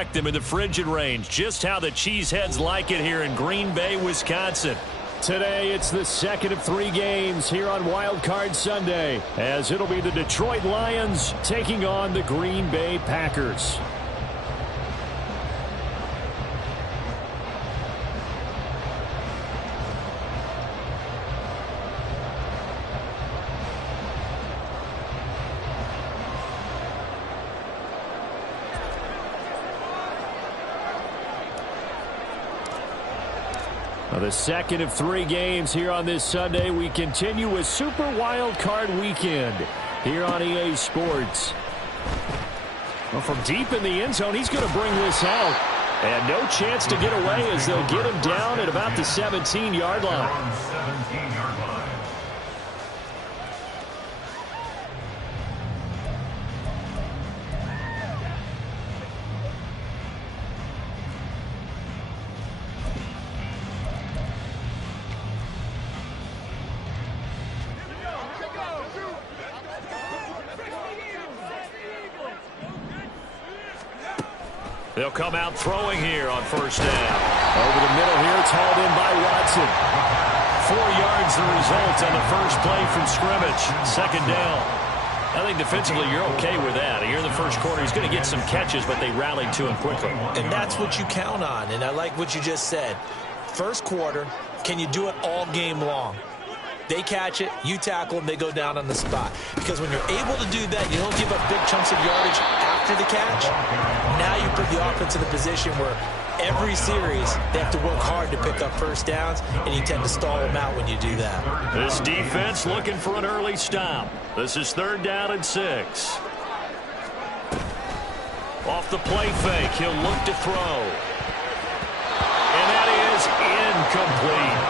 expect them in the frigid range. Just how the Cheeseheads like it here in Green Bay, Wisconsin. Today, it's the second of 3 games here on Wild Card Sunday, as it'll be the Detroit Lions taking on the Green Bay Packers. The second of 3 games here on this Sunday. We continue with Super Wild Card Weekend here on EA Sports. Well, from deep in the end zone, he's going to bring this out. And no chance to get away as they'll get him down at about the 17-yard line. They'll come out throwing here on first down. Over the middle here, it's hauled in by Watson. 4 yards the result on the first play from scrimmage. Second down. I think defensively you're okay with that. Here in the first quarter, he's going to get some catches, but they rallied to him quickly. And that's what you count on, and I like what you just said. First quarter, can you do it all game long? They catch it, you tackle them, they go down on the spot. Because when you're able to do that, you don't give up big chunks of yardage after the catch. Now you put the offense in a position where every series they have to work hard to pick up first downs, and you tend to stall them out when you do that. This defense looking for an early stop. This is 3rd down and 6. Off the play fake, he'll look to throw. And that is incomplete.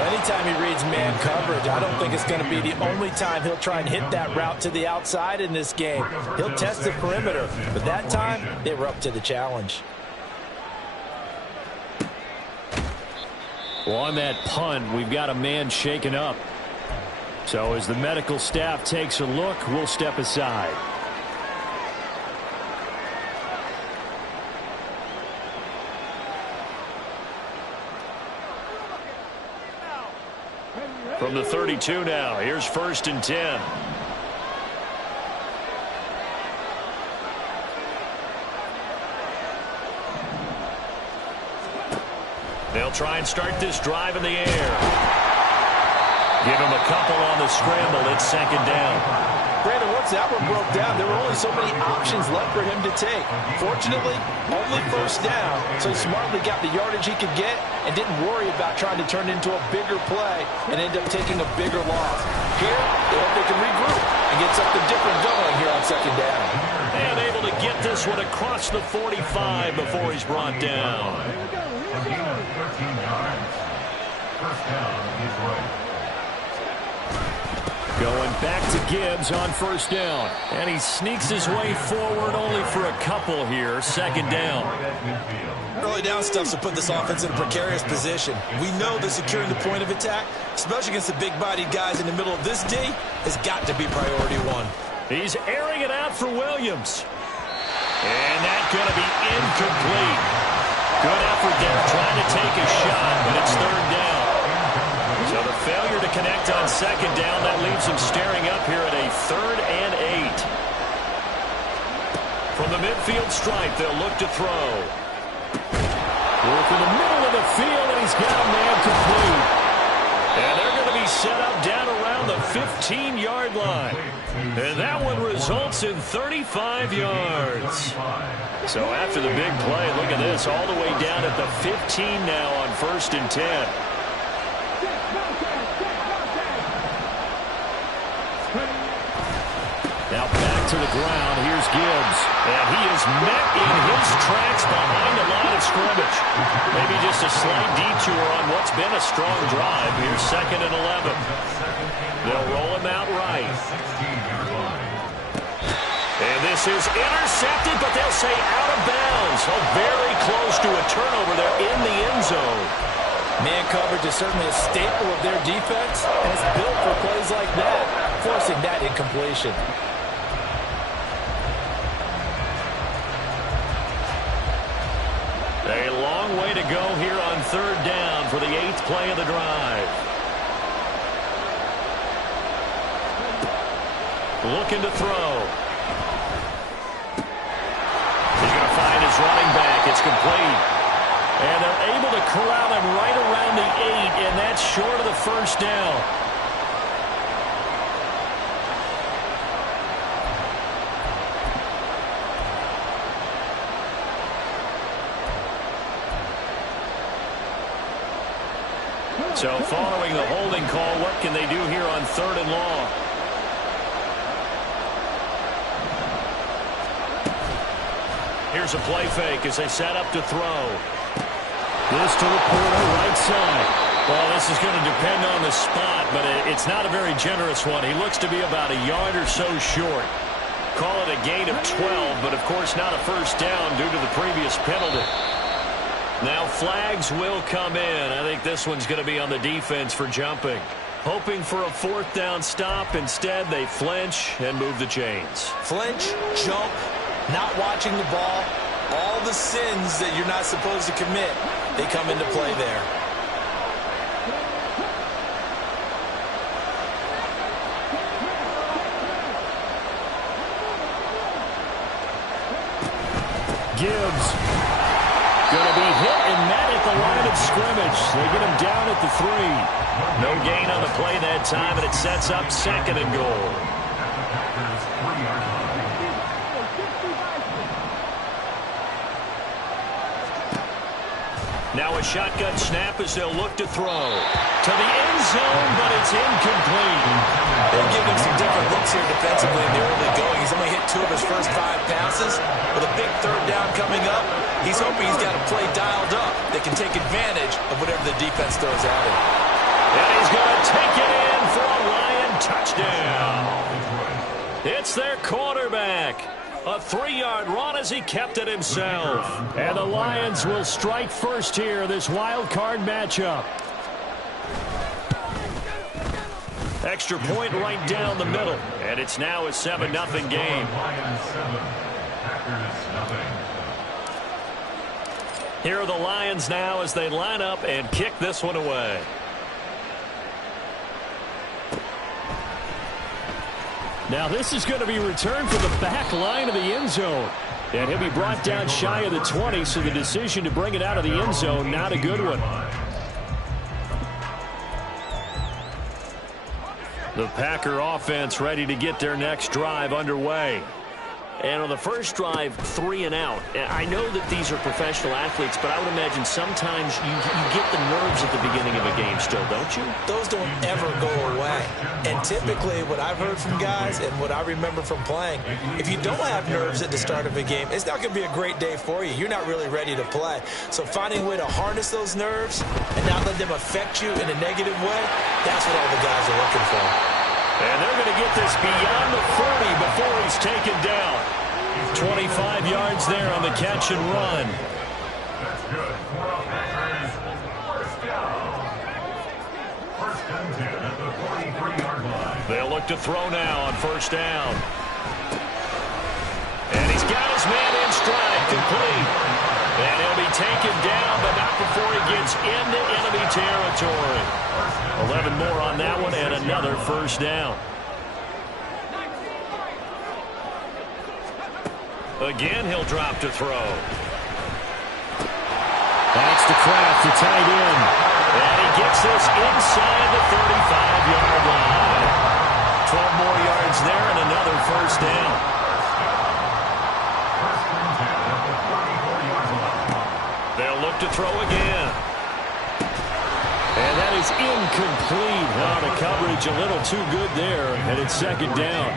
Anytime he reads man coverage, I don't think it's going to be the only time he'll try and hit that route to the outside in this game. He'll test the perimeter, but that time they were up to the challenge. Well, on that punt, we've got a man shaken up. So as the medical staff takes a look, we'll step aside. From the 32 now, here's 1st and 10. They'll try and start this drive in the air. Give him a couple on the scramble. It's 2nd down. Brandon, once that one broke down, there were only so many options left for him to take. Fortunately, only first down, so he smartly got the yardage he could get and didn't worry about trying to turn it into a bigger play and end up taking a bigger loss. Here, they hope they can regroup and get something different going here on 2nd down. And able to get this one across the 45 before he's brought down. First down is right. Going back to Gibbs on 1st down. And he sneaks his way forward only for a couple here. 2nd down. Early down stuff's to put this offense in a precarious position. We know that securing the point of attack, especially against the big-bodied guys in the middle of this D, has got to be priority 1. He's airing it out for Williams. And that's going to be incomplete. Good effort there trying to take a shot, but it's 3rd down. So the failure to connect on 2nd down, that leaves him staring up here at a 3rd and 8. From the midfield stripe, they'll look to throw. Work in the middle of the field, and he's got a man complete. And they're going to be set up down around the 15-yard line. And that one results in 35 yards. So after the big play, look at this, all the way down at the 15 now on 1st and 10. Now back to the ground. Here's Gibbs. And he is met in his tracks behind the line of scrimmage. Maybe just a slight detour on what's been a strong drive. Here's 2nd and 11. They'll roll him out right. And this is intercepted, but they'll say out of bounds. So very close to a turnover there in the end zone. Man coverage is certainly a staple of their defense, and it's built for plays like that, forcing that incompletion. A long way to go here on third down for the 8th play of the drive. Looking to throw. He's going to find his running back. It's complete. And they're able to corral him right around the 8, and that's short of the first down. So following the holding call, what can they do here on 3rd and long? Here's a play fake as they set up to throw. This to the corner, right side. Well, this is going to depend on the spot, but it's not a very generous one. He looks to be about a yard or so short. Call it a gain of 12, but of course not a first down due to the previous penalty. Now flags will come in. I think this one's going to be on the defense for jumping. Hoping for a 4th down stop. Instead, they flinch and move the chains. Flinch, jump, not watching the ball. All the sins that you're not supposed to commit, they come into play there. Gibbs going to be hit and met at the line of scrimmage. They get him down at the 3. No gain on the play that time, and it sets up 2nd and goal. Now a shotgun snap as they'll look to throw. To the end zone, but it's incomplete. They'll give him some different looks here defensively in the early going. He's only hit 2 of his first 5 passes. With a big 3rd down coming up, he's hoping he's got a play dialed up that can take advantage of whatever the defense throws at him. And he's going to take it in for a Lion touchdown. It's their quarterback. A 3-yard run as he kept it himself. And the Lions will strike first here, this wild card matchup. Extra point right down the middle. And it's now a 7-0 game. Here are the Lions now as they line up and kick this one away. Now this is going to be returned from the back line of the end zone. And he'll be brought down shy of the 20, so the decision to bring it out of the end zone, not a good one. The Packer offense ready to get their next drive underway. And on the first drive, 3 and out. I know that these are professional athletes, but I would imagine sometimes you get the nerves at the beginning of a game still, don't you? Those don't ever go away. And typically what I've heard from guys and what I remember from playing, if you don't have nerves at the start of a game, it's not going to be a great day for you. You're not really ready to play. So finding a way to harness those nerves and not let them affect you in a negative way, that's what all the guys are looking for. And they're going to get this beyond the 30 before he's taken down. 25 yards there on the catch and run. That's good. First down. 1st and 10 at the 43-yard line. They'll look to throw now on 1st down. And he's got his man in stride, complete. And he'll be taken down, but not before he gets into enemy territory. 11 more on that one, and another 1st down. Again, he'll drop to throw. That's to Kraft, the tight end. And he gets this inside the 35-yard line. 12 more yards there and another 1st down. They'll look to throw again. And that is incomplete. Oh, the coverage a little too good there, and it's 2nd down.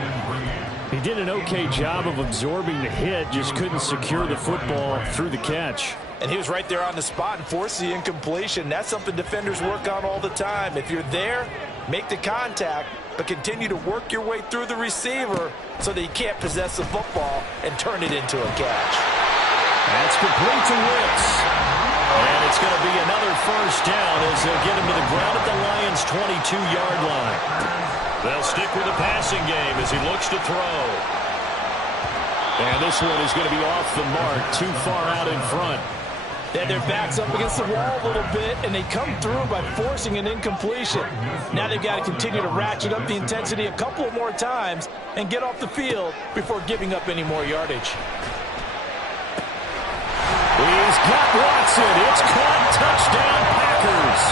He did an okay job of absorbing the hit, just couldn't secure the football through the catch. And he was right there on the spot and forced the incompletion. That's something defenders work on all the time. If you're there, make the contact, but continue to work your way through the receiver so that he can't possess the football and turn it into a catch. That's complete to Wicks. And it's going to be another 1st down as they'll get him to the ground at the Lions' 22-yard line. They'll stick with the passing game as he looks to throw. And this one is going to be off the mark, too far out in front. They had their backs up against the wall a little bit, and they come through by forcing an incompletion. Now they've got to continue to ratchet up the intensity a couple more times and get off the field before giving up any more yardage. He's got Watson. It's caught. Touchdown, Packers.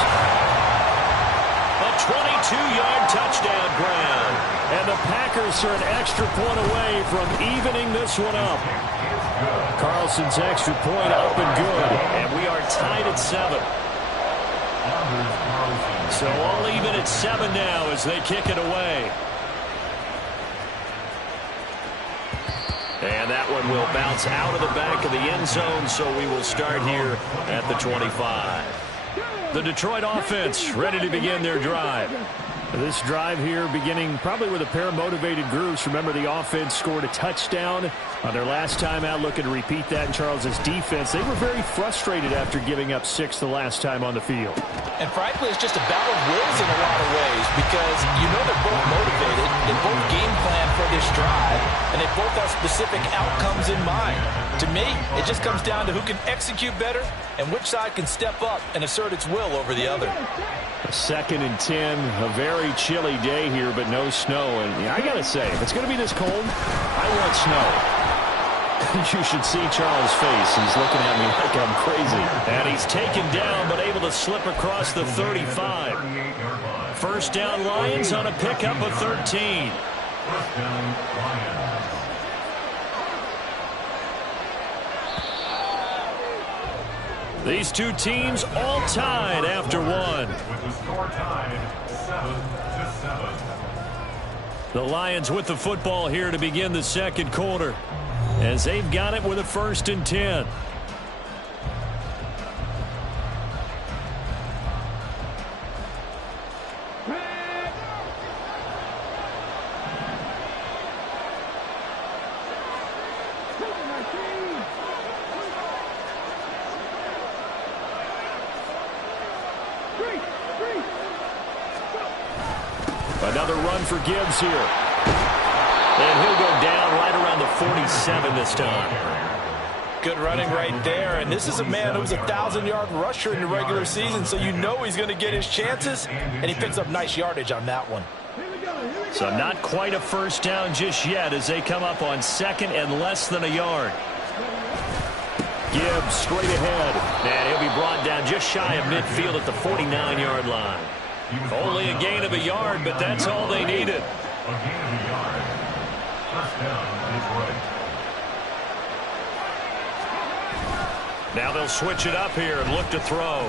A 22-yard touchdown grab. And the Packers are an extra point away from evening this one up. Carlson's extra point up and good. And we are tied at 7. So all even at 7 now as they kick it away. And that one will bounce out of the back of the end zone, so we will start here at the 25. The Detroit offense ready to begin their drive. This drive here beginning probably with a pair of motivated groups. Remember, the offense scored a touchdown on their last time out. Looking to repeat that in Charles' defense. They were very frustrated after giving up 6 the last time on the field. And frankly, it's just a battle of wills in a lot of ways because you know they're both motivated. They both game plan for this drive, and they both have specific outcomes in mind. To me, it just comes down to who can execute better and which side can step up and assert its will over the other. 2nd and 10, a very chilly day here, but no snow. And I got to say, if it's going to be this cold, I want snow. You should see Charles' face. He's looking at me like I'm crazy. And he's taken down, but able to slip across the 35. First down, Lions on a pickup of 13. First down, Lions. These two teams all tied after one. With the score tied 7-7. The Lions with the football here to begin the second quarter, as they've got it with a 1st and 10. Another run for Gibbs here. And he'll go down right around the 47 this time. Good running right there. And this is a man who's a 1,000-yard rusher in the regular season, so you know he's going to get his chances, and he picks up nice yardage on that one. So not quite a first down just yet as they come up on 2nd and less than a yard. Gibbs straight ahead. And he'll be brought down just shy of midfield at the 49-yard line. Only a gain of a yard, but that's all they needed. A gain of a yard. First down, Detroit. Now they'll switch it up here and look to throw.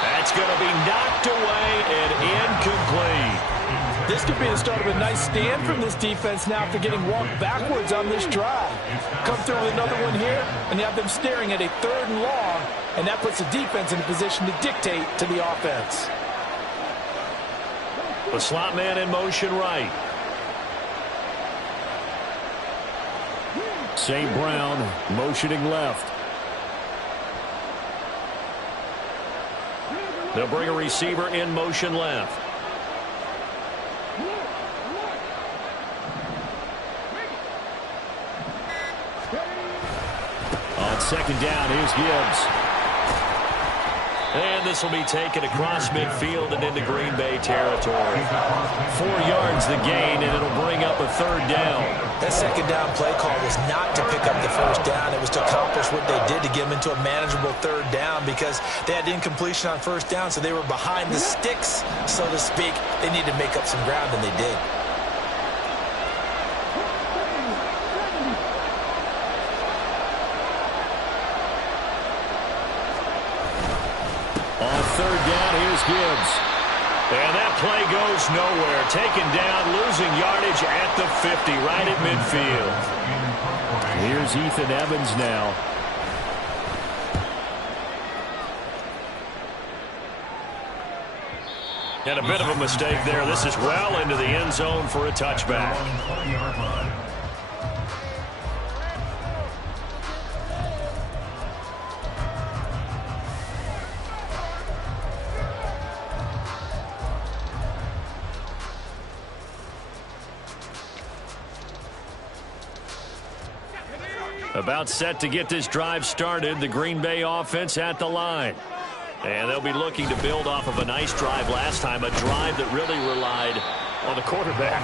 That's going to be knocked away and incomplete. This could be the start of a nice stand from this defense now after getting walked backwards on this drive. Come through with another one here, and you have them staring at a 3rd and long, and that puts the defense in a position to dictate to the offense. The slot man in motion right. St. Brown motioning left. They'll bring a receiver in motion left. On 2nd down, here's Gibbs. And this will be taken across midfield and into Green Bay territory. 4 yards the gain, and it'll bring up a 3rd down. That 2nd down play call was not to pick up the first down. It was to accomplish what they did to get them into a manageable 3rd down because they had incompletion on first down, so they were behind the sticks, so to speak. They needed to make up some ground, and they did. On 3rd down, here's Gibbs. And that play goes nowhere. Taken down, losing yardage at the 50, right at midfield. Here's Ethan Evans now. And a bit of a mistake there. This is well into the end zone for a touchback. About set to get this drive started. The Green Bay offense at the line. And they'll be looking to build off of a nice drive last time, a drive that really relied on the quarterback.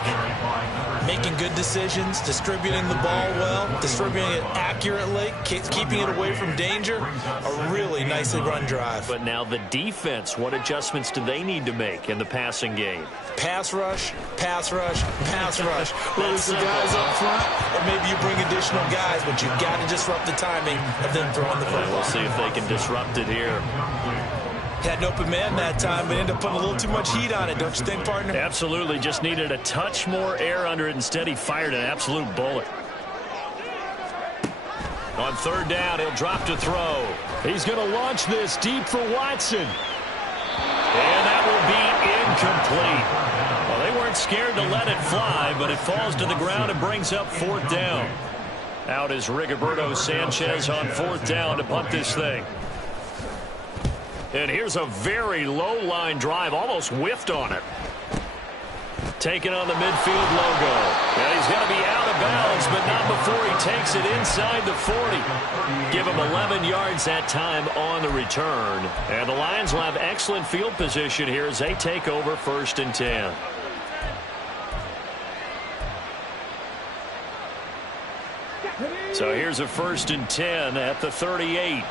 Making good decisions, distributing the ball well, distributing it accurately, keeping it away from danger. A really nicely run drive. But now the defense, what adjustments do they need to make in the passing game? Pass rush, pass rush, pass rush. Whether it's the guys up front or maybe you bring additional guys, but you've got to disrupt the timing of them throwing the football. We'll see if they can disrupt it here. Had an open man that time, but ended up putting a little too much heat on it, don't you think, partner? Absolutely. Just needed a touch more air under it. Instead, he fired an absolute bullet. On third down, he'll drop to throw. He's going to launch this deep for Watson. And that will be incomplete. Well, they weren't scared to let it fly, but it falls to the ground and brings up fourth down. Out is Rigoberto Sanchez on fourth down to punt this thing. And here's a very low line drive, almost whiffed on it. Taking on the midfield logo. And he's going to be out of bounds, but not before he takes it inside the 40. Give him 11 yards that time on the return. And the Lions will have excellent field position here as they take over 1st and 10. So here's a 1st and 10 at the 38.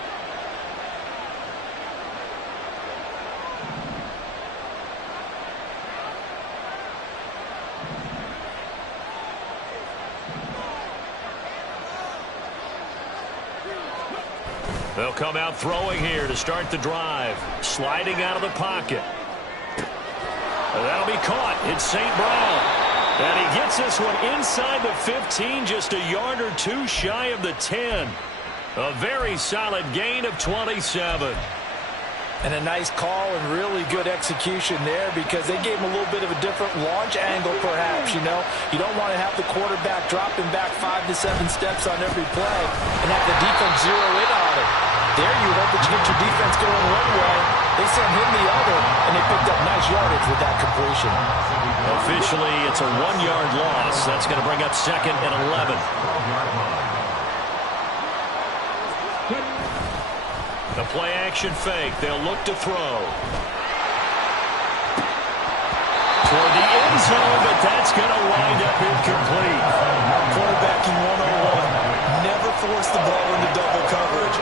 They'll come out throwing here to start the drive. Sliding out of the pocket. That'll be caught. It's St. Brown. And he gets this one inside the 15, just a yard or two shy of the 10. A very solid gain of 27. And a nice call and really good execution there because they gave him a little bit of a different launch angle perhaps, you know. You don't want to have the quarterback dropping back 5 to 7 steps on every play and have the defense zero in on it. There you hope that you get your defense going one way. They sent him the other, and they picked up nice yardage with that completion. Officially, it's a 1-yard loss. That's going to bring up 2nd and 11. The play-action fake. They'll look to throw. Toward the end zone, but that's going to wind up incomplete. Quarterbacking 101. Never force the ball into double coverage,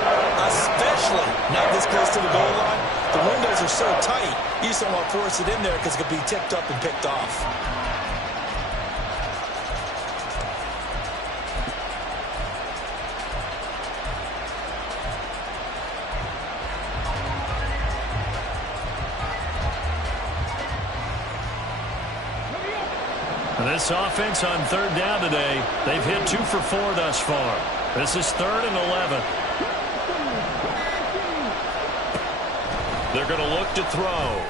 especially not this close to the goal line. The windows are so tight, you just don't want to force it in there because it could be tipped up and picked off. This offense on third down today, they've hit 2 for 4 thus far. This is 3rd and 11. They're going to look to throw.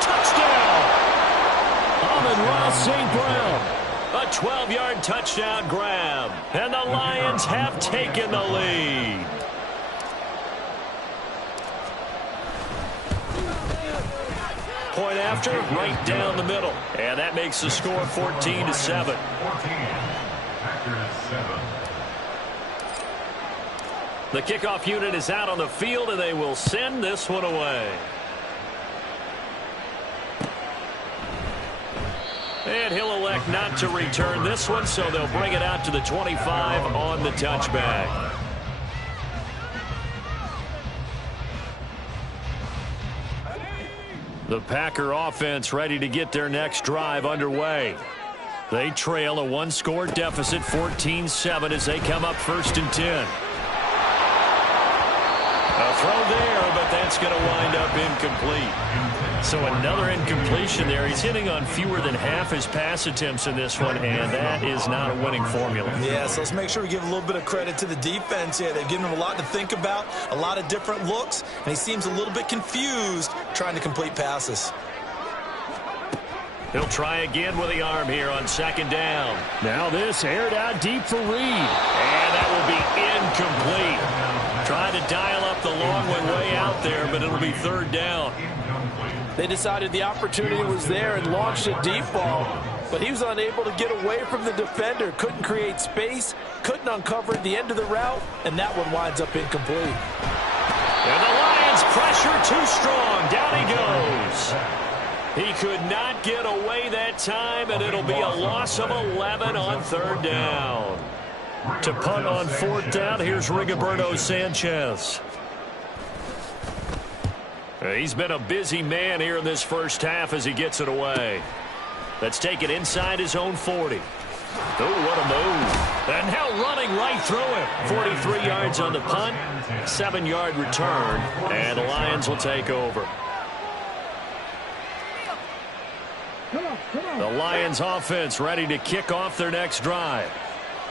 Touchdown! Amon-Ra St. Brown. A 12-yard touchdown grab. And the Lions have taken the lead. Point after, right down the middle. And that makes the score 14-7. The kickoff unit is out on the field, and they will send this one away. And he'll elect not to return this one, so they'll bring it out to the 25 on the touchback. The Packer offense ready to get their next drive underway. They trail a 1-score deficit, 14-7, as they come up 1st and 10. A throw there, but that's going to wind up incomplete. So another incompletion there. He's hitting on fewer than half his pass attempts in this one, and that is not a winning formula. Yeah, so let's make sure we give a little bit of credit to the defense here. They've given him a lot to think about, a lot of different looks, and he seems a little bit confused trying to complete passes. He'll try again with the arm here on 2nd down. Now this aired out deep for Reed. And that will be incomplete. Trying to dial up the long one way out there, but it'll be 3rd down. They decided the opportunity was there and launched a deep ball. but he was unable to get away from the defender. Couldn't create space, couldn't uncover the end of the route, and that one winds up incomplete. And the Lions pressure too strong. Down he goes. He could not get away that time, and it'll be a loss of 11 on third down. To punt on fourth down, here's Rigoberto Sanchez. He's been a busy man here in this first half as he gets it away. Let's take it inside his own 40. Oh, what a move. And now running right through him. 43 yards on the punt, 7-yard return, and the Lions will take over. The Lions offense ready to kick off their next drive.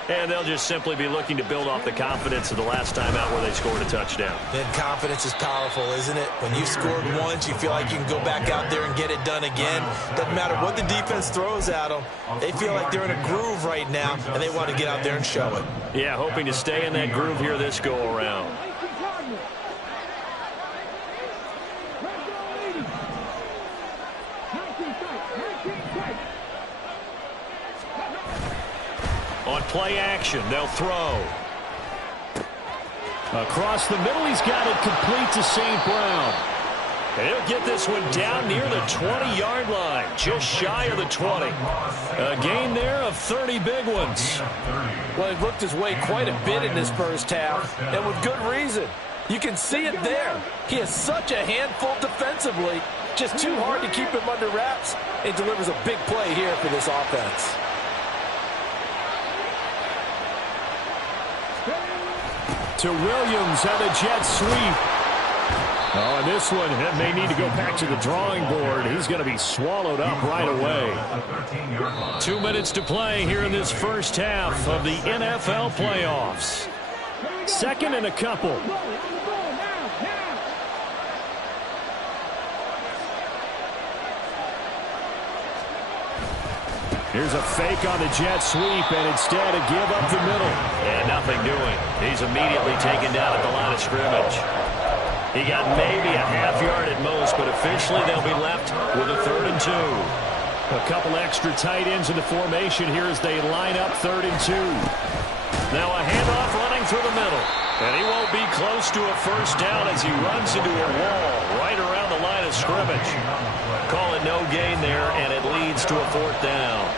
And they'll just simply be looking to build off the confidence of the last time out where they scored a touchdown. And confidence is powerful, isn't it? When you've scored once, you feel like you can go back out there and get it done again. Doesn't matter what the defense throws at them. They feel like they're in a groove right now, and they want to get out there and show it. Yeah, hoping to stay in that groove here this go-around. On play action, they'll throw. Across the middle, he's got it complete to St. Brown. He'll get this one down near the 20-yard line, just shy of the 20. A gain there of 30 big ones. Well, he looked his way quite a bit in this first half, and with good reason. You can see it there. He has such a handful defensively, just too hard to keep him under wraps, and delivers a big play here for this offense. To Williams on a jet sweep. Oh, and this one may need to go back to the drawing board. He's going to be swallowed up right away. 2 minutes to play here in this first half of the NFL playoffs. Second and a couple. Here's a fake on the jet sweep, and instead a give up the middle. And nothing doing. He's immediately taken down at the line of scrimmage. He got maybe a half yard at most, but officially they'll be left with a 3rd and 2. A couple extra tight ends in the formation here as they line up 3rd and 2. Now a handoff running through the middle. And he won't be close to a first down as he runs into a wall right around the line of scrimmage. Call it no gain there, and it leads to a 4th down.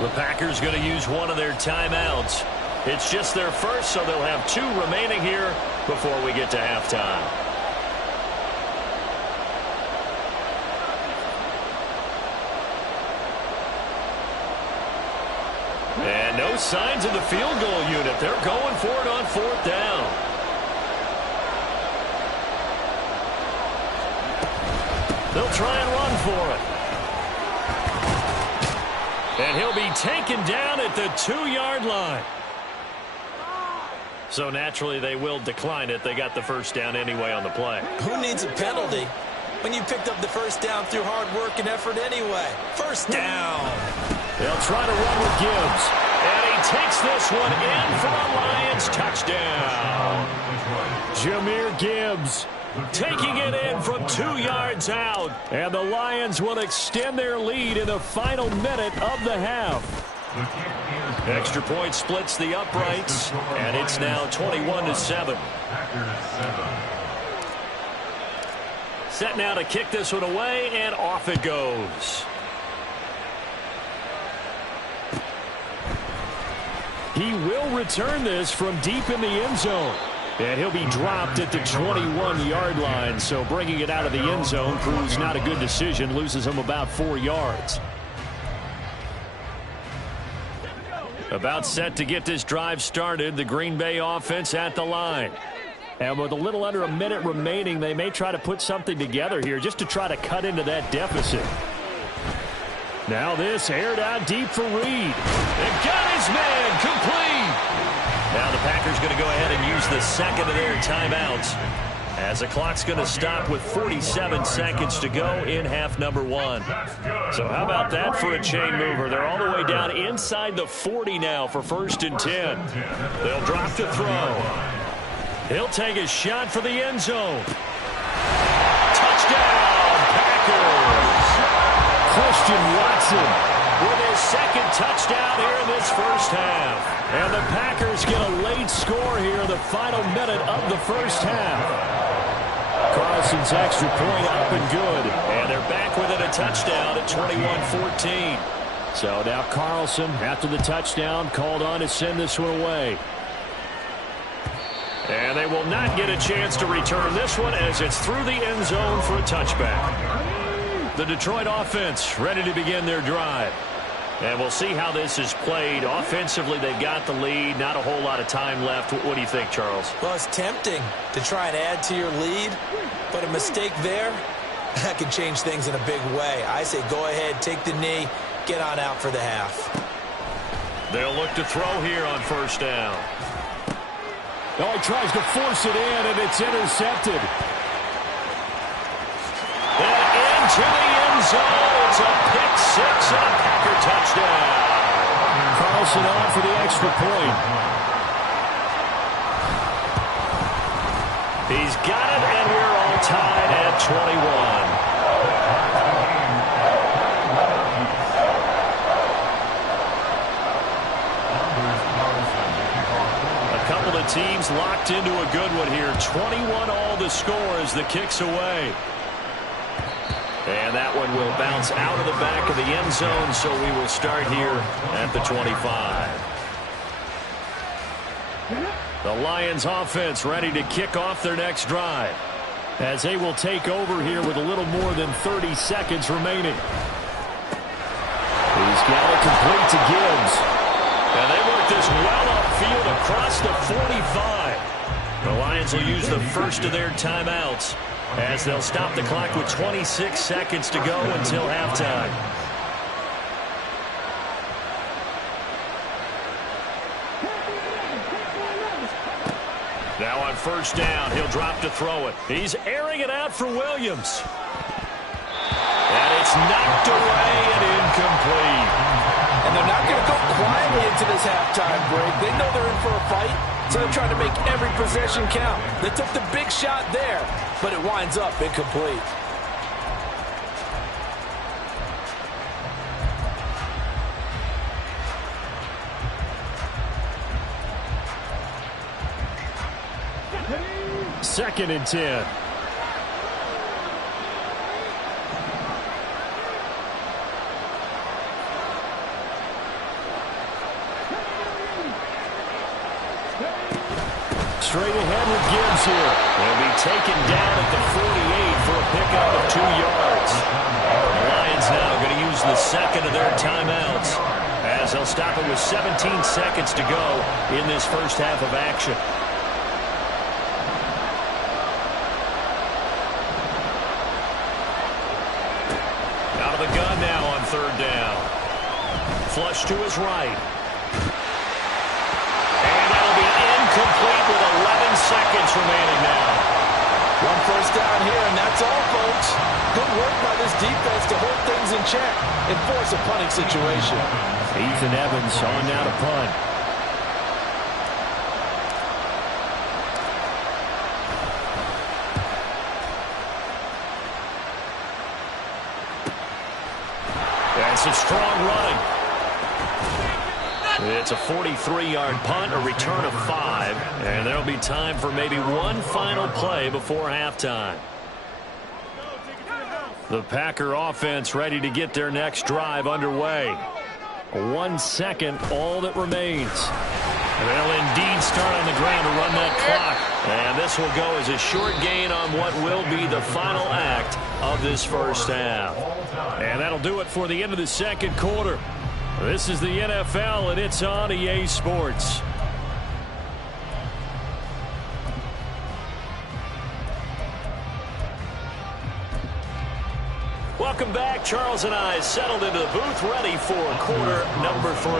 The Packers going to use one of their timeouts. It's just their first, so they'll have 2 remaining here before we get to halftime. And no signs of the field goal unit. They're going for it on 4th down. They'll try and run for it. And he'll be taken down at the 2-yard line. So naturally they will decline it. They got the first down anyway on the play. Who needs a penalty when you picked up the first down through hard work and effort anyway? First down. They'll try to run with Gibbs. And he takes this one in for a Lions touchdown. Jahmyr Gibbs taking it in from 2 yards out. And the Lions will extend their lead in the final minute of the half. Extra point splits the uprights, and it's now 21-7. Set now to kick this one away, and off it goes. He will return this from deep in the end zone. And he'll be dropped at the 21-yard line, so bringing it out of the end zone proves not a good decision, loses him about 4 yards. About set to get this drive started, the Green Bay offense at the line. And with a little under a minute remaining, they may try to put something together here just to try to cut into that deficit. Now this aired out deep for Reed. And got his man complete. Now the Packers going to go ahead and use the second of their timeouts. as the clock's going to stop with 47 seconds to go in half number one. So how about that for a chain mover? They're all the way down inside the 40 now for 1st and 10. They'll drop to throw. He'll take a shot for the end zone. Touchdown, Packers! Christian Watson with his second touchdown here in this first half. And the Packers get a late score here in the final minute of the first half. Carlson's extra point up and good. And they're back within a touchdown at 21-14. So now Carlson, after the touchdown, called on to send this one away. And they will not get a chance to return this one as it's through the end zone for a touchback. The Detroit offense ready to begin their drive. And we'll see how this is played. Offensively, they've got the lead. Not a whole lot of time left. What do you think, Charles? Well, it's tempting to try and add to your lead, but a mistake there, that can change things in a big way. I say go ahead, take the knee, get on out for the half. They'll look to throw here on first down. Oh, he tries to force it in, and it's intercepted. And into the end zone. It's a pick six and a Packer touchdown. Carlson on for the extra point. He's got it, and we're all tied at 21. A couple of teams locked into a good one here. 21 all the score as the kick's away. And that one will bounce out of the back of the end zone, so we will start here at the 25. The Lions offense ready to kick off their next drive as they will take over here with a little more than 30 seconds remaining. He's got it complete to Gibbs. And they work this well upfield across the 45. The Lions will use the first of their timeouts as they'll stop the clock with 26 seconds to go until halftime. Now on first down, he'll drop to throw it. He's airing it out for Williams. And it's knocked away and incomplete. And they're not going to go quietly into this halftime break. They know they're in for a fight, so they're trying to make every possession count. They took the big shot there, but it winds up incomplete. Second and 10. Straight ahead with Gibbs here. He'll be taken down at the 48 for a pickup of 2 yards. The Lions now going to use the second of their timeouts as they'll stop it with 17 seconds to go in this first half of action. Out of the gun now on third down. Flush to his right. Complete with 11 seconds remaining now. One first down here, and that's all, folks. Good work by this defense to hold things in check and force a punting situation. Ethan Evans on now to punt. And some strong running. It's a 43-yard punt, a return of 5, and there'll be time for maybe one final play before halftime. The Packer offense ready to get their next drive underway. 1 second, all that remains. And they'll indeed start on the ground to run that clock. And this will go as a short gain on what will be the final act of this first half. And that'll do it for the end of the second quarter. This is the NFL, and it's on EA Sports. Welcome back. Charles and I settled into the booth ready for quarter number 3.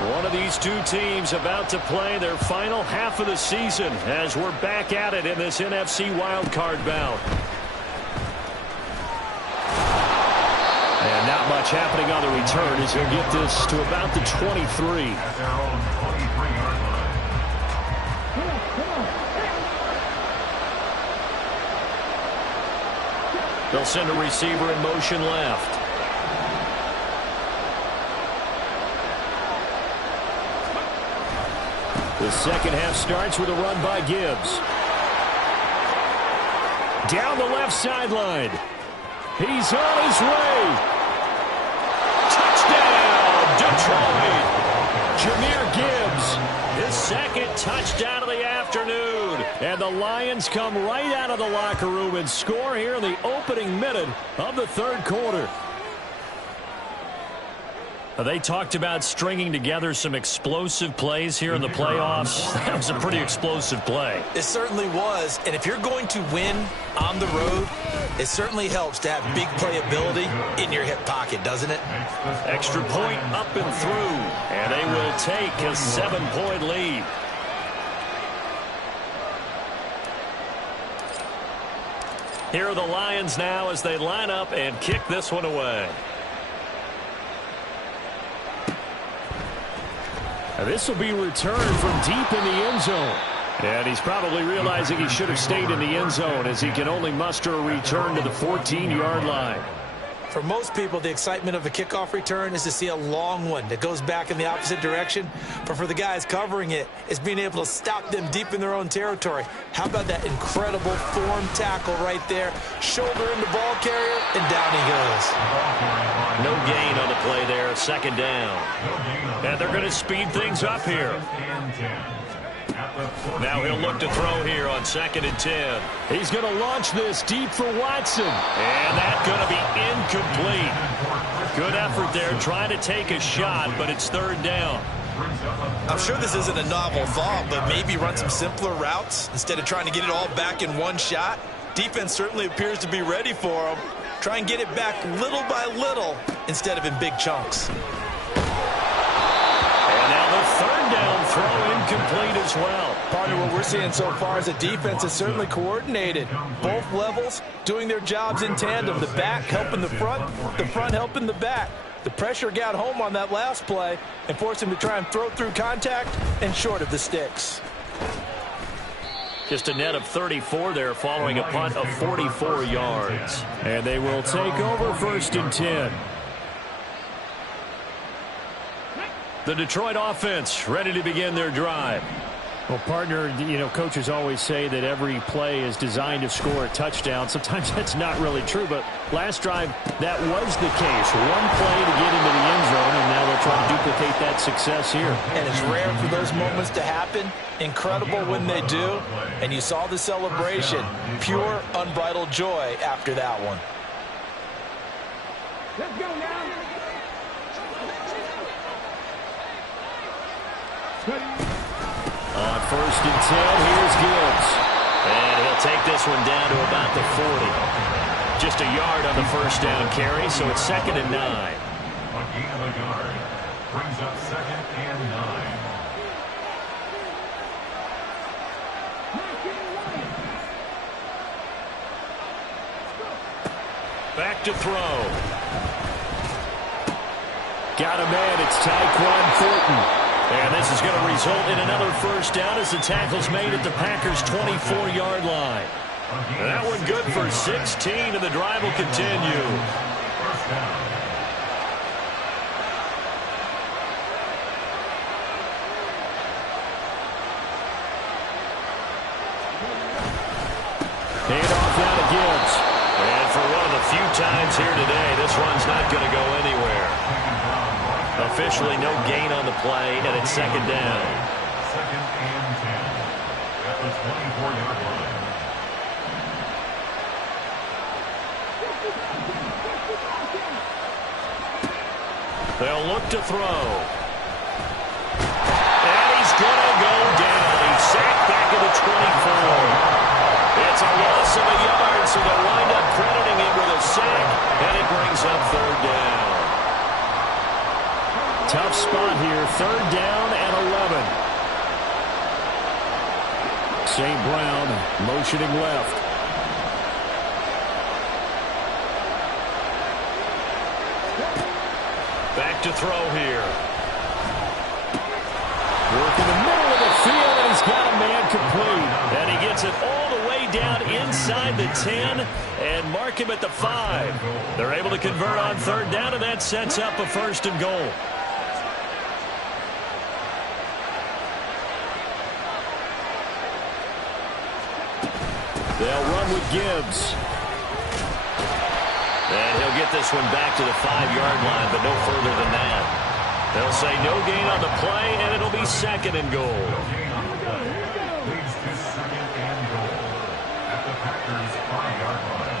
One of these two teams about to play their final half of the season as we're back at it in this NFC wildcard bout. And not much happening on the return as he'll get this to about the 23. At their own 23-yard line. They'll send a receiver in motion left. The second half starts with a run by Gibbs. Down the left sideline. He's on his way. Touchdown, Detroit. Jahmyr Gibbs, his second touchdown of the afternoon. And the Lions come right out of the locker room and score here in the opening minute of the third quarter. They talked about stringing together some explosive plays here in the playoffs. That was a pretty explosive play. It certainly was. And if you're going to win on the road, it certainly helps to have big playability in your hip pocket, doesn't it? Extra point up and through. And they will take a 7-point lead. Here are the Lions now as they line up and kick this one away. This will be returned from deep in the end zone. And he's probably realizing he should have stayed in the end zone as he can only muster a return to the 14-yard line. For most people, the excitement of a kickoff return is to see a long one that goes back in the opposite direction. But for the guys covering it, it's being able to stop them deep in their own territory. How about that incredible form tackle right there? Shoulder in the ball carrier, and down he goes. No gain on the play there, second down. And they're going to speed things up here. Now he'll look to throw here on 2nd and 10. He's going to launch this deep for Watson. And that's going to be incomplete. Good effort there trying to take a shot, but it's third down. I'm sure this isn't a novel thought, but maybe run some simpler routes instead of trying to get it all back in one shot. Defense certainly appears to be ready for him. Try and get it back little by little instead of in big chunks. And now the third down throw incomplete as well. Partner, what we're seeing so far is a defense is certainly coordinated. Both levels doing their jobs in tandem. The back helping the front helping the back. The pressure got home on that last play and forced him to try and throw through contact and short of the sticks. Just a net of 34 there following a punt of 44 yards. And they will take over 1st and 10. The Detroit offense ready to begin their drive. Well, partner, you know, coaches always say that every play is designed to score a touchdown. Sometimes that's not really true, but last drive, that was the case. One play to get into the end zone, and now they'll try to duplicate that success here. And it's rare for those moments to happen. Incredible when they do. And you saw the celebration. Pure, unbridled joy after that one. Let's go now. On 1st and 10, here's Gibbs. And he'll take this one down to about the 40. Just a yard on the first down carry, so it's 2nd and 9. A gain of a yard brings up 2nd and 9. Back to throw. Got a man, it's Tyquan Thornton. And this is going to result in another first down as the tackle's made at the Packers' 24-yard line. That one good for 16, and the drive will continue. First down. Hand off now to Gibbs. And for one of the few times here today, this run's not going to go anywhere. Officially no gain on the play, and it's 2nd down. 2nd and 10 at the 24-yard line. They'll look to throw. And he's going to go down. He's sacked back at the 24. It's a loss of a yard, so they'll wind up crediting him with a sack, and it brings up 3rd down. tough spot here. 3rd down and 11. St. Brown motioning left. Back to throw here. Work in the middle of the field, and he's got a man complete. And he gets it all the way down inside the 10 and mark him at the 5. They're able to convert on 3rd down, and that sets up a 1st and goal. They'll run with Gibbs. And he'll get this one back to the 5-yard line, but no further than that. They'll say no gain on the play, and it'll be 2nd and goal. Leads to 2nd and goal at the Packers' 5-yard line.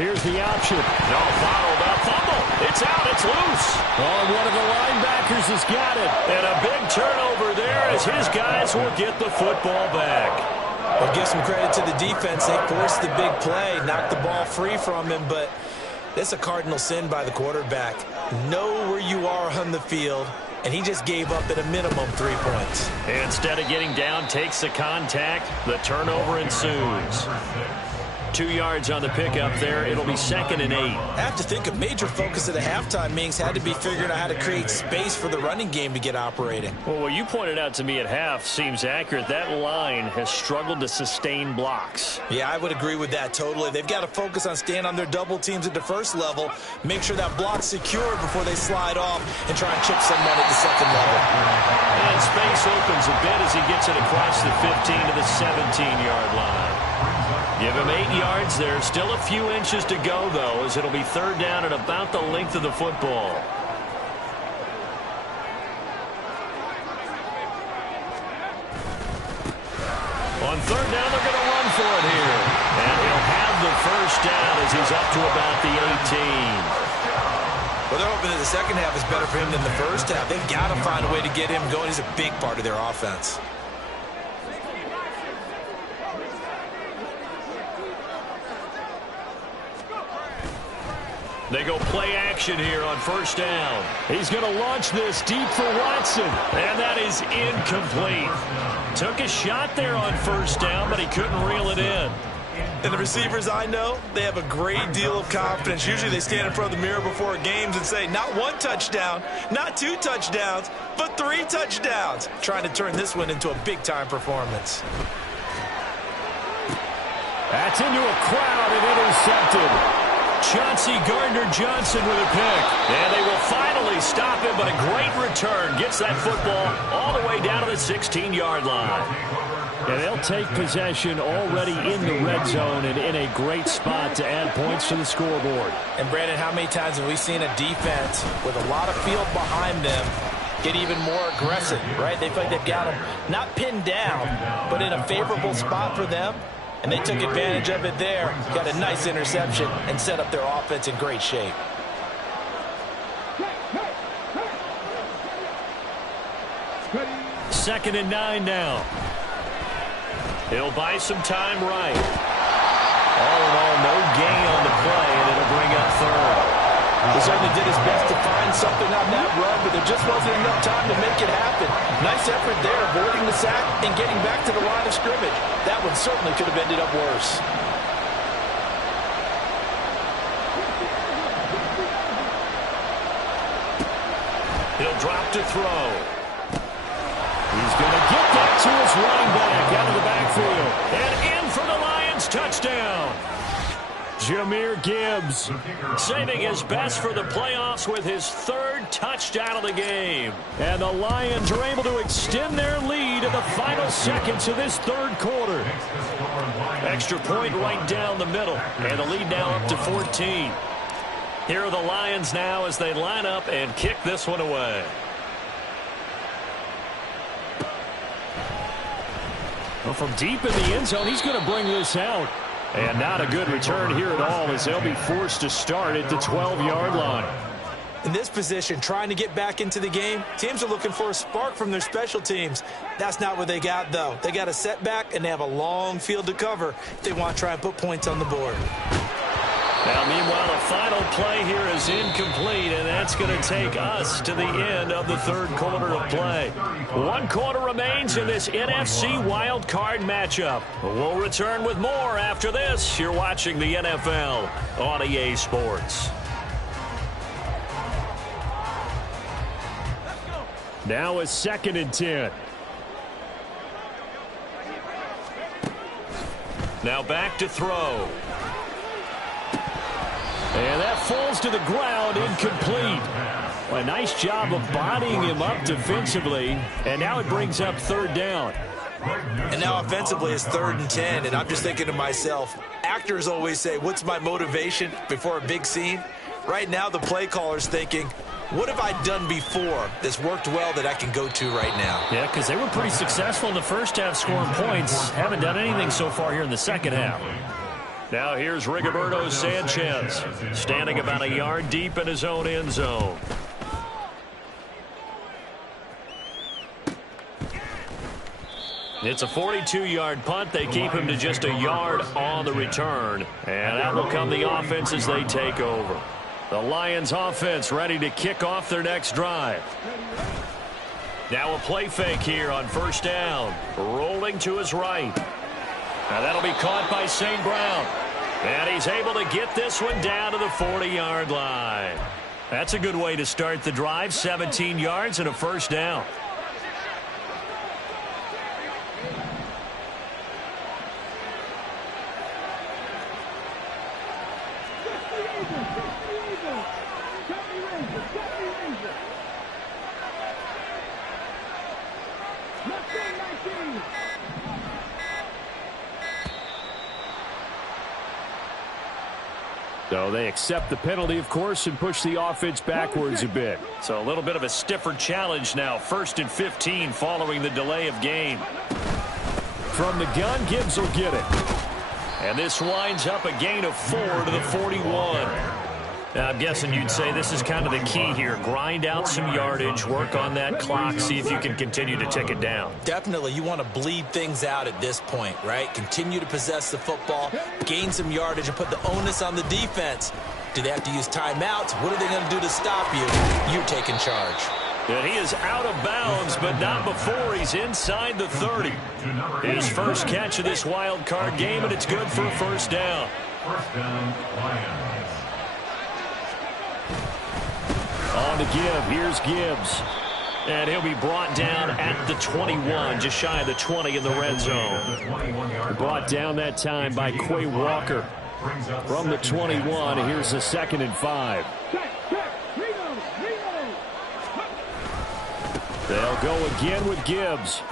Here's the option. No, followed up, fumble. It's out, it's loose. Oh, one of the linebackers has got it. And a big turnover there as his guys will get the football back. Well, give some credit to the defense. They forced the big play, knocked the ball free from him, but it's a cardinal sin by the quarterback. Know where you are on the field, and he just gave up at a minimum 3 points. Instead of getting down, takes the contact. The turnover ensues. 2 yards on the pickup there. It'll be 2nd and 8. I have to think a major focus at the halftime meetings had to be figuring out how to create space for the running game to get operating. Well, what you pointed out to me at half seems accurate. That line has struggled to sustain blocks. Yeah, I would agree with that totally. They've got to focus on staying on their double teams at the first level, make sure that block's secure before they slide off and try and chip someone at the second level. And space opens a bit as he gets it across the 15 to the 17-yard line. Give him 8 yards. There's still a few inches to go, though, as it'll be 3rd down at about the length of the football. On 3rd down, they're going to run for it here. And he'll have the 1st down as he's up to about the 18. Well, they're hoping that the second half is better for him than the first half. They've got to find a way to get him going. He's a big part of their offense. They go play action here on 1st down. He's going to launch this deep for Watson. And that is incomplete. Took a shot there on 1st down, but he couldn't reel it in. And the receivers I know, they have a great deal of confidence. Usually they stand in front of the mirror before games and say, not 1 touchdown, not 2 touchdowns, but 3 touchdowns. Trying to turn this one into a big-time performance. That's into a crowd and intercepted. Chauncey Gardner-Johnson with a pick. And they will finally stop him, but a great return. Gets that football all the way down to the 16-yard line. And they'll take possession already in the red zone and in a great spot to add points to the scoreboard. And, Brandon, how many times have we seen a defense with a lot of field behind them get even more aggressive, right? They feel like they've got them not pinned down, but in a favorable spot for them. And they took advantage of it there, got a nice interception, and set up their offense in great shape. Second and 9 now. He'll buy some time right. All in all, no gain on the play, and it'll bring up 3rd. He certainly did his best to find something on that run, but there just wasn't enough time to make it happen. Nice effort there, avoiding the sack and getting back to the line of scrimmage. That one certainly could have ended up worse. He'll drop to throw. He's going to get that to his running back out of the backfield. And in for the Lions touchdown. Jahmyr Gibbs saving his best for the playoffs with his 3rd touchdown of the game. And the Lions are able to extend their lead in the final seconds of this 3rd quarter. Extra point right down the middle. And the lead now up to 14. Here are the Lions now as they line up and kick this one away. Well, from deep in the end zone, he's going to bring this out. And not a good return here at all as they'll be forced to start at the 12-yard line. In this position, trying to get back into the game, teams are looking for a spark from their special teams. That's not what they got, though. They got a setback, and they have a long field to cover if they want to try and put points on the board. Now, meanwhile, the final play here is incomplete, and that's going to take us to the end of the third quarter of play. 1 quarter remains in this NFC Wild Card matchup. We'll return with more after this. You're watching the NFL on EA Sports. Now a 2nd and 10. Now back to throw. And that falls to the ground, incomplete. A nice job of bodying him up defensively, and now it brings up 3rd down. And now offensively it's 3rd and 10, and I'm just thinking to myself, actors always say, what's my motivation before a big scene? Right now the play caller's thinking, what have I done before that's worked well that I can go to right now? Yeah, because they were pretty successful in the first half scoring points. Haven't done anything so far here in the second half. Now here's Rigoberto Sanchez, standing about a yard deep in his own end zone. It's a 42-yard punt. They keep him to just a yard on the return. And that will come the offense as they take over. The Lions offense ready to kick off their next drive. Now a play fake here on 1st down. Rolling to his right. Now that'll be caught by St. Brown. And he's able to get this one down to the 40-yard line. That's a good way to start the drive. 17 yards and a 1st down. So they accept the penalty, of course, and push the offense backwards a bit. So a little bit of a stiffer challenge now. 1st and 15 following the delay of game. From the gun, Gibbs will get it. And this winds up a gain of 4 to the 41. Now, I'm guessing you'd say this is kind of the key here. Grind out some yardage, work on that clock, see if you can continue to tick it down. Definitely, you want to bleed things out at this point, right? Continue to possess the football, gain some yardage, and put the onus on the defense. Do they have to use timeouts? What are they going to do to stop you? You're taking charge. And he is out of bounds, but not before he's inside the 30. His first catch of this wild card game, and it's good for a 1st down. 1st down, Lions. On to give. Here's Gibbs. And he'll be brought down at the 21, just shy of the 20 in the red zone. Brought down that time by Quay Walker. From the 21, here's the 2nd and 5. They'll go again with Gibbs.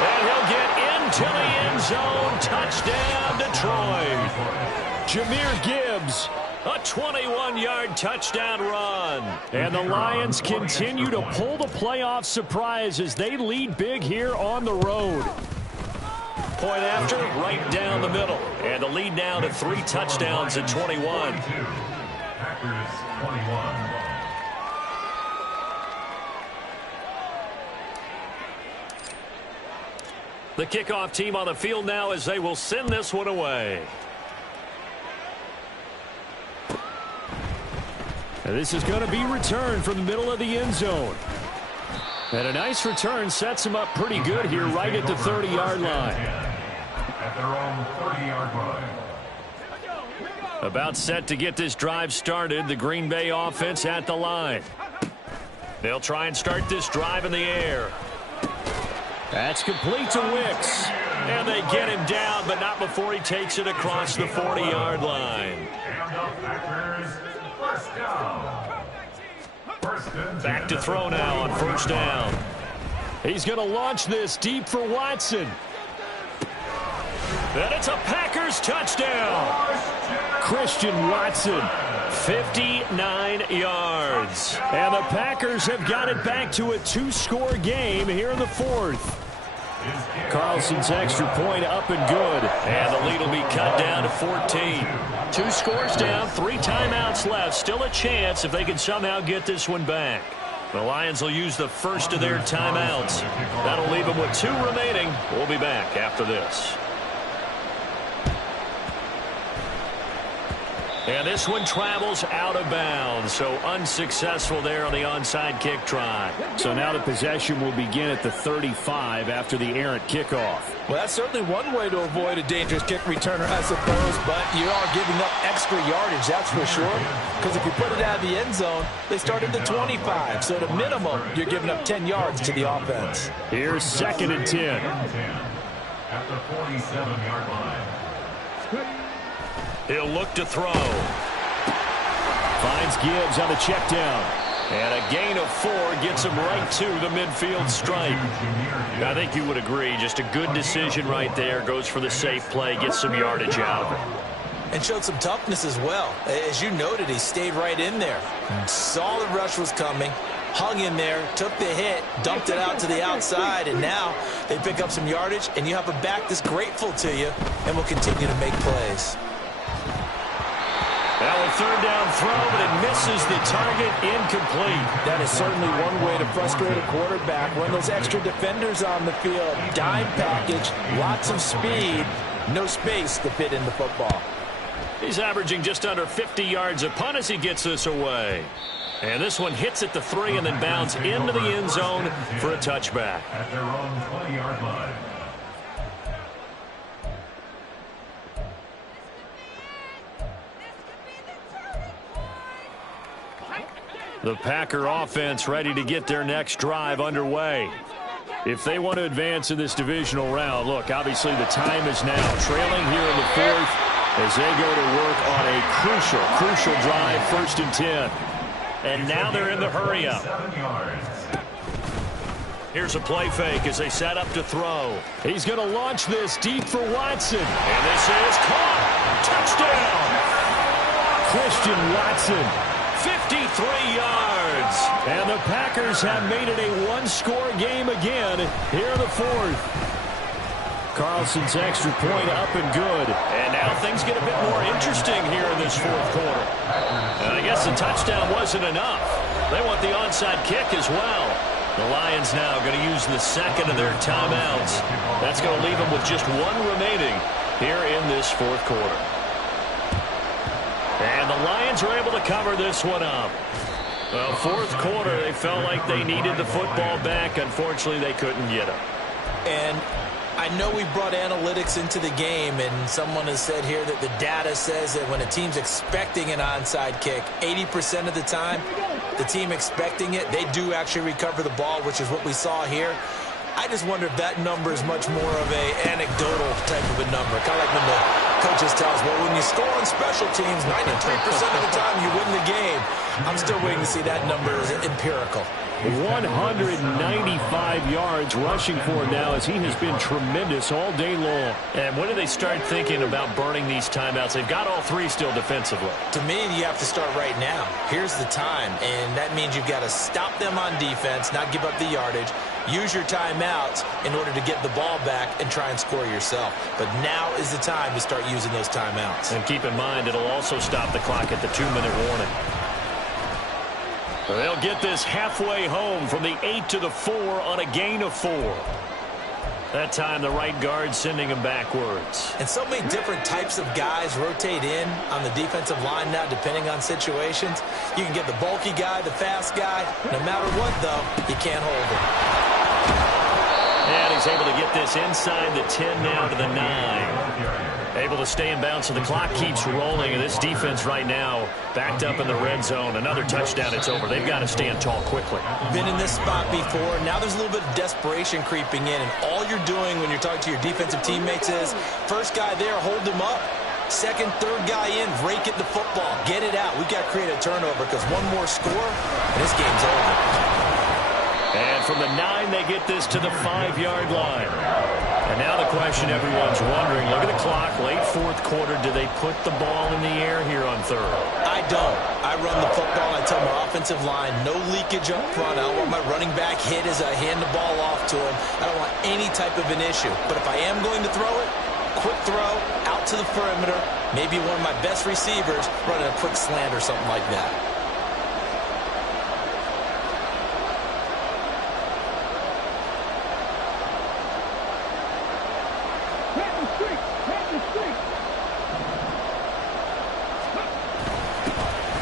And he'll get into the end zone. Touchdown, Detroit. Jahmyr Gibbs. A 21-yard touchdown run. And the Lions continue to pull the playoff surprise as they lead big here on the road. Point after, right down the middle. And the lead now to 3 touchdowns at 21. Packers 21. The kickoff team on the field now as they will send this one away. And this is going to be returned from the middle of the end zone. And a nice return sets them up pretty good here right at the 30-yard line. At their own 30-yard line. About set to get this drive started. The Green Bay offense at the line. They'll try and start this drive in the air. That's complete to Wicks. And they get him down, but not before he takes it across the 40-yard line. And the Packers, 1st down. Back to throw now on 1st down. He's going to launch this deep for Watson. And it's a Packers touchdown. Christian Watson. 59 yards. And the Packers have got it back to a 2-score game here in the 4th. Carlson's extra point up and good. And the lead will be cut down to 14. 2 scores down, 3 timeouts left. Still a chance if they can somehow get this one back. The Lions will use the first of their timeouts. That'll leave them with 2 remaining. We'll be back after this. And this one travels out of bounds, so unsuccessful there on the onside kick try. So now the possession will begin at the 35 after the errant kickoff. Well, that's certainly one way to avoid a dangerous kick returner, I suppose, but you are giving up extra yardage, that's for sure. Because if you put it out of the end zone, they start at the 25. So at a minimum, you're giving up 10 yards to the offense. Here's 2nd and 10. At the 47-yard line. He'll look to throw. Finds Gibbs on the check down. And a gain of 4 gets him right to the midfield stripe. I think you would agree, just a good decision right there. Goes for the safe play, gets some yardage out of it. And showed some toughness as well. As you noted, he stayed right in there. Saw the rush was coming, hung in there, took the hit, dumped it out to the outside, and now they pick up some yardage, and you have a back that's grateful to you and will continue to make plays. Now a 3rd down throw, but it misses the target, incomplete. That is certainly one way to frustrate a quarterback. Run those extra defenders on the field. Dime package, lots of speed, no space to fit in the football. He's averaging just under 50 yards a punt as he gets this away. And this one hits at the 3 and then bounds into the end zone for a touchback. At their own 20-yard line. The Packer offense ready to get their next drive underway. If they want to advance in this divisional round, look, obviously the time is now. Trailing here in the 4th as they go to work on a crucial drive, 1st and 10. And now they're in the hurry-up. Here's a play fake as they set up to throw. He's going to launch this deep for Watson. And this is caught. Touchdown. Christian Watson. 53 yards. And the Packers have made it a one-score game again here in the 4th. Carlson's extra point up and good. And now things get a bit more interesting here in this 4th quarter. And I guess the touchdown wasn't enough. They want the onside kick as well. The Lions now going to use the 2nd of their timeouts. That's going to leave them with just 1 remaining here in this 4th quarter. And the Lions are able to cover this one up. Well, 4th quarter, they felt like they needed the football back. Unfortunately, they couldn't get it. And I know we brought analytics into the game, and someone has said here that the data says that when a team's expecting an onside kick, 80% of the time, the team expecting it, they do actually recover the ball, which is what we saw here. I just wonder if that number is much more of a anecdotal type of a number. Kind of like when the coaches tell us, well, when you score on special teams, 93% of the time you win the game. I'm still waiting to see that number as empirical. 195 yards rushing for him now as he has been tremendous all day long. And when do they start thinking about burning these timeouts? They've got all 3 still defensively. To me, you have to start right now. Here's the time, and that means you've got to stop them on defense, not give up the yardage, use your timeouts in order to get the ball back and try and score yourself. But now is the time to start using those timeouts. And keep in mind, it'll also stop the clock at the 2-minute warning. They'll get this halfway home from the 8 to the 4 on a gain of 4. That time, the right guard sending him backwards. And so many different types of guys rotate in on the defensive line now, depending on situations. You can get the bulky guy, the fast guy. No matter what, though, you can't hold him. And he's able to get this inside the 10 now to the 9. Able to stay in bounds, so the clock keeps rolling. And this defense right now backed up in the red zone. Another touchdown, it's over. They've got to stand tall quickly. Been in this spot before. Now there's a little bit of desperation creeping in. And all you're doing when you're talking to your defensive teammates is, first guy there, hold him up. Second, third guy in, rake at the football. Get it out. We've got to create a turnover because one more score, and this game's over. And from the 9, they get this to the 5-yard line. And now the question everyone's wondering, look at the clock, late 4th quarter, do they put the ball in the air here on 3rd? I don't. I run the football. I tell my offensive line, no leakage up front. I don't want my running back hit as I hand the ball off to him. I don't want any type of an issue. But if I am going to throw it, quick throw, out to the perimeter, maybe one of my best receivers running a quick slant or something like that.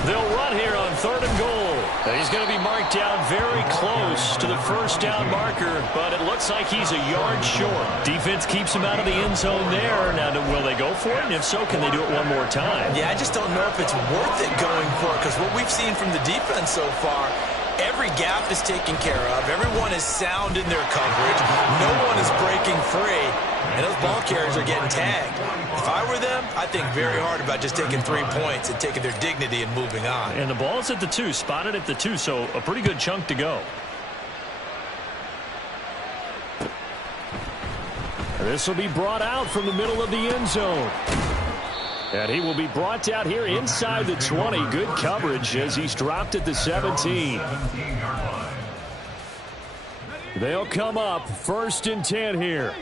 They'll run here on 3rd and goal. He's going to be marked down very close to the first down marker, but it looks like he's a yard short. Defense keeps him out of the end zone there. Now, will they go for it? And if so, can they do it one more time? Yeah, I just don't know if it's worth it going for it, because what we've seen from the defense so far, every gap is taken care of. Everyone is sound in their coverage. No one is breaking free. And those ball carriers are getting tagged. If I were them, I'd think very hard about just taking 3 points and taking their dignity and moving on. And the ball's at the 2, spotted at the 2, so a pretty good chunk to go. This will be brought out from the middle of the end zone. And he will be brought down here inside the 20. Good coverage as he's dropped at the 17. They'll come up 1st and 10 here.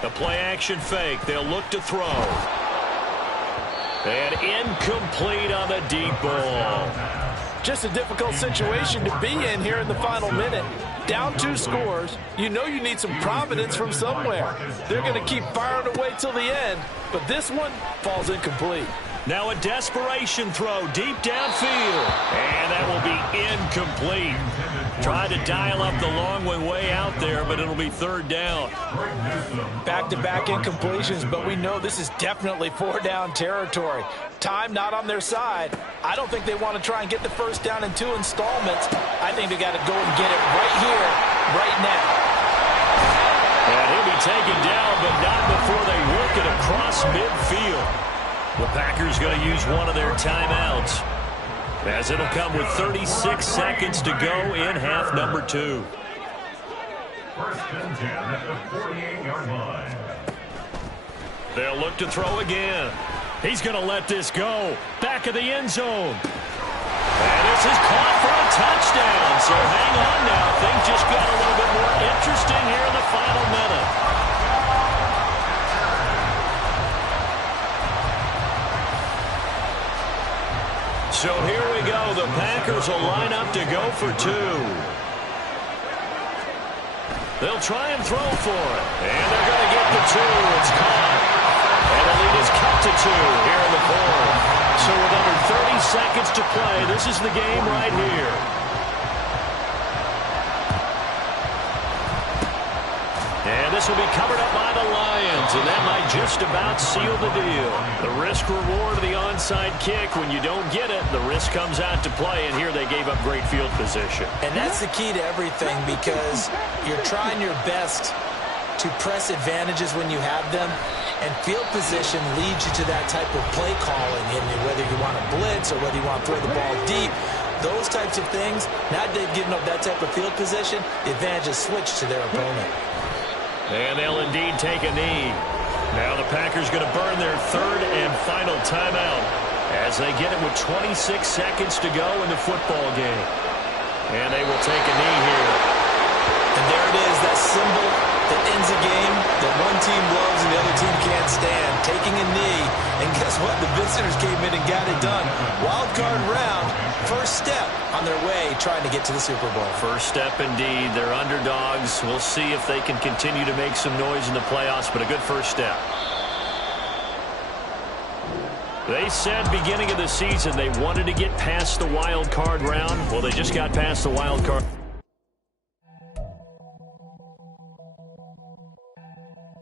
The play-action fake. They'll look to throw. And incomplete on the deep ball. Just a difficult situation to be in here in the final minute. Down 2 scores. You know you need some providence from somewhere. They're going to keep firing away till the end, but this one falls incomplete. Now a desperation throw deep downfield. And that will be incomplete. Tried to dial up the long one way out there, but it'll be 3rd down. Back-to-back incompletions, but we know this is definitely 4-down territory. Time not on their side. I don't think they want to try and get the first down in 2 installments. I think they got to go and get it right here, right now. And he'll be taken down, but not before they work it across midfield. The Packers going to use one of their timeouts, as it'll come with 36 seconds to go in half number 2. 1st and 10 at the 48-yard line. They'll look to throw again. He's going to let this go. Back of the end zone. And this is caught for a touchdown. So hang on now. Things just got a little bit more interesting here in the final minute. So here we go. The Packers will line up to go for 2. They'll try and throw for it. And they're going to get the 2. It's caught. And the lead is cut to 2 here in the 4th. So with under 30 seconds to play, this is the game right here. And this will be covered up by the Lions, and that might just about seal the deal. The risk-reward of the onside kick, when you don't get it, the risk comes out to play, and here they gave up great field position. And that's the key to everything, because you're trying your best to press advantages when you have them, and field position leads you to that type of play calling, and whether you want to blitz or whether you want to throw the ball deep, those types of things, now they've given up that type of field position, the advantage is switched to their opponent. And they'll indeed take a knee. Now the Packers going to burn their 3rd and final timeout as they get it with 26 seconds to go in the football game. And they will take a knee here. And there it is, that symbol that ends a game that one team loves and the other team can't stand. Taking a knee. And guess what? The visitors came in and got it done. Wild card round. First step on their way trying to get to the Super Bowl. First step indeed. They're underdogs. We'll see if they can continue to make some noise in the playoffs, but a good first step. They said beginning of the season they wanted to get past the wild card round. Well, they just got past the wild card.